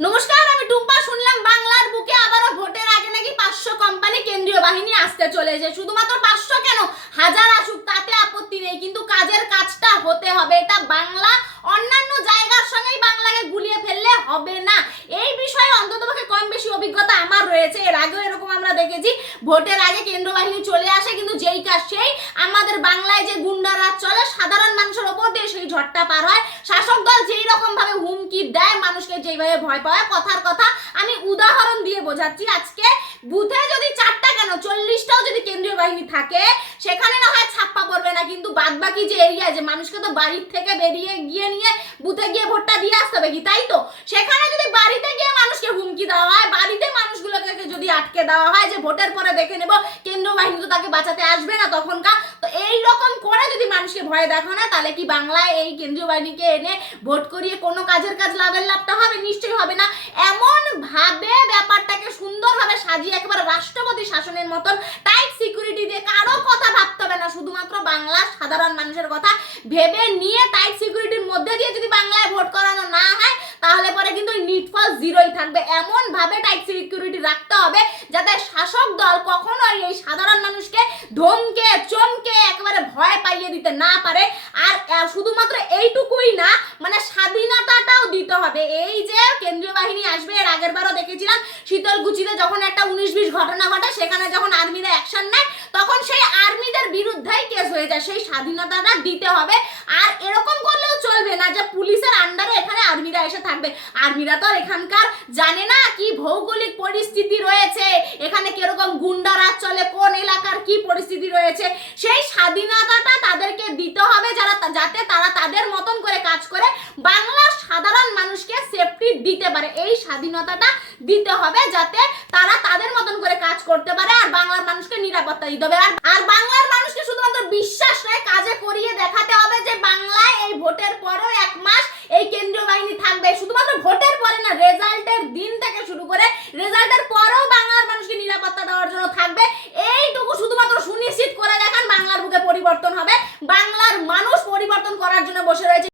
নমস্কার, আমি টুম্পা। শুনলাম বাংলার বুকে আবারও ভোটের আগে নাকি 500 কোম্পানি কেন্দ্রীয় বাহিনী আসতে চলেছে। শুধুমাত্র 500 কেন, হাজার আসুক তাতে আপত্তি নেই, কিন্তু কাজের কাজটা হতে হবে। এটা বাংলা অন্যান্য জায়গার সঙ্গেই বাংলাকে গুলিয়ে ফেললে হবে না। এই বিষয়ে অন্ততপক্ষে কম বেশি অভিজ্ঞতা আমার রয়েছে। এর আগেও এরকম আমরা দেখেছি, ভোটের আগে কেন্দ্র বাহিনী চলে আসে, কিন্তু যেই কাজ সেই। আমাদের বাংলায় যে গুন্ডারাজ চলে সাধারণ মানুষের ওপর দিয়ে, সেই ঝড়টা পার হয়। শাসক দল যেই রকম ভাবে হুমকি দেয় মানুষকে, যেইভাবে ভয় পায়, কথার কথা আমি উদাহরণ দিয়ে বোঝাচ্ছি। আজকে বুথে যদি 4টা কেন 40টাও যদি কেন্দ্রীয় বাহিনী থাকে, সেখানে না হয় ছাপ্পা পড়বে না, কিন্তু বাদ বাকি যে এরিয়া, যে মানুষকে তো বাড়ির থেকে বেরিয়ে গিয়ে নিয়ে বুথে গিয়ে ভোটটা দিয়ে আসতে হবে কি, তাই তো? সেখানে যদি বাড়িতে গিয়ে মানুষকে হুমকি দেওয়া হয়, বাড়িতে মানুষগুলোকে যদি আটকে দেওয়া হয় যে ভোটের পরে দেখে নেব, কেন্দ্রীয় বাহিনী তো তাকে বাঁচাতে আসবে না তখনকার, তো এই রকম করে যদি মানুষকে ভয় দেখানো না, তাহলে কি বাংলায় এই কেন্দ্রীয় বাহিনীকে এনে ভোট করিয়ে কোনো কাজের কাজ লাভের লাভটা হবে? নিশ্চয়ই হবে না। এমন ভাবে ব্যাপারটাকে সুন্দরভাবে সাজিয়ে একেবারে রাষ্ট্রপতি শাসনের মতন টাইট সিকিউরিটি দিয়ে, কারো কথা ভাবতে হবে না, শুধুমাত্র বাংলার সাধারণ মানুষের কথা ভেবে নিয়ে টাইট সিকিউরিটির মধ্যে দিয়ে যদি বাংলায় ভোট করানো না হয়, তাহলে পরে কিন্তু নিট ফল জিরোই থাকবে। এমন ভাবে টাইট সিকিউরিটি রাখতে হবে যাতে শাসক দল কখনোই এই সাধারণ মানুষকে ধমকে চমকে একেবারে ভয় পাইয়ে দিতে না পারে। আর শুধুমাত্র এইটুকুই না, মানে স্বাধীনতাটাও দিতে হবে। এই যে কেন্দ্রীয় বাহিনী আসবে, এর আগের বারও দেখেছিলাম শীতলকুচিতে যখন একটা 19-20 ঘটনা ঘটে, সেখানে যখন আর্মিরা অ্যাকশন নেয়, তখন সেই আর্মিদের বিরুদ্ধেই কেস হয়ে যায়। সেই স্বাধীনতাটা দিতে হবে। আর এরকম করলেও চলবে না যে পুলিশের আন্ডারে এখানে আর্মিরা এসে থাকবে। আর্মিরা তো এখানকার জানে না কি ভৌগোলিক পরিস্থিতি রয়েছে, এখানে কিরকম গুন্ডারাজ চলে, কোন এলাকার কি পরিস্থিতি রয়েছে। সেই স্বাধীনতাটা তাদেরকে দিতে হবে, যাতে তারা তাদের মতন করে কাজ করে বাংলার সাধারণ মানুষকে সেফটি দিতে পারে। এই স্বাধীনতাটা দিতে হবে যাতে তারা তাদের মতন করে কাজ করতে পারে আর বাংলার মানুষকে নিরাপত্তা দিতে হবে। আর বাংলার মানুষকে শুধুমাত্র বিশ্বাস নয়, কাজে করিয়ে দেখাতে হবে যে বাংলায় এই ভোটের পরেও 1 মাস এই কেন্দ্রীয় বাহিনী থাকবে। শুধুমাত্র ভোটের পরে না, রেজাল্টের দিন থেকে শুরু করে রেজাল্টের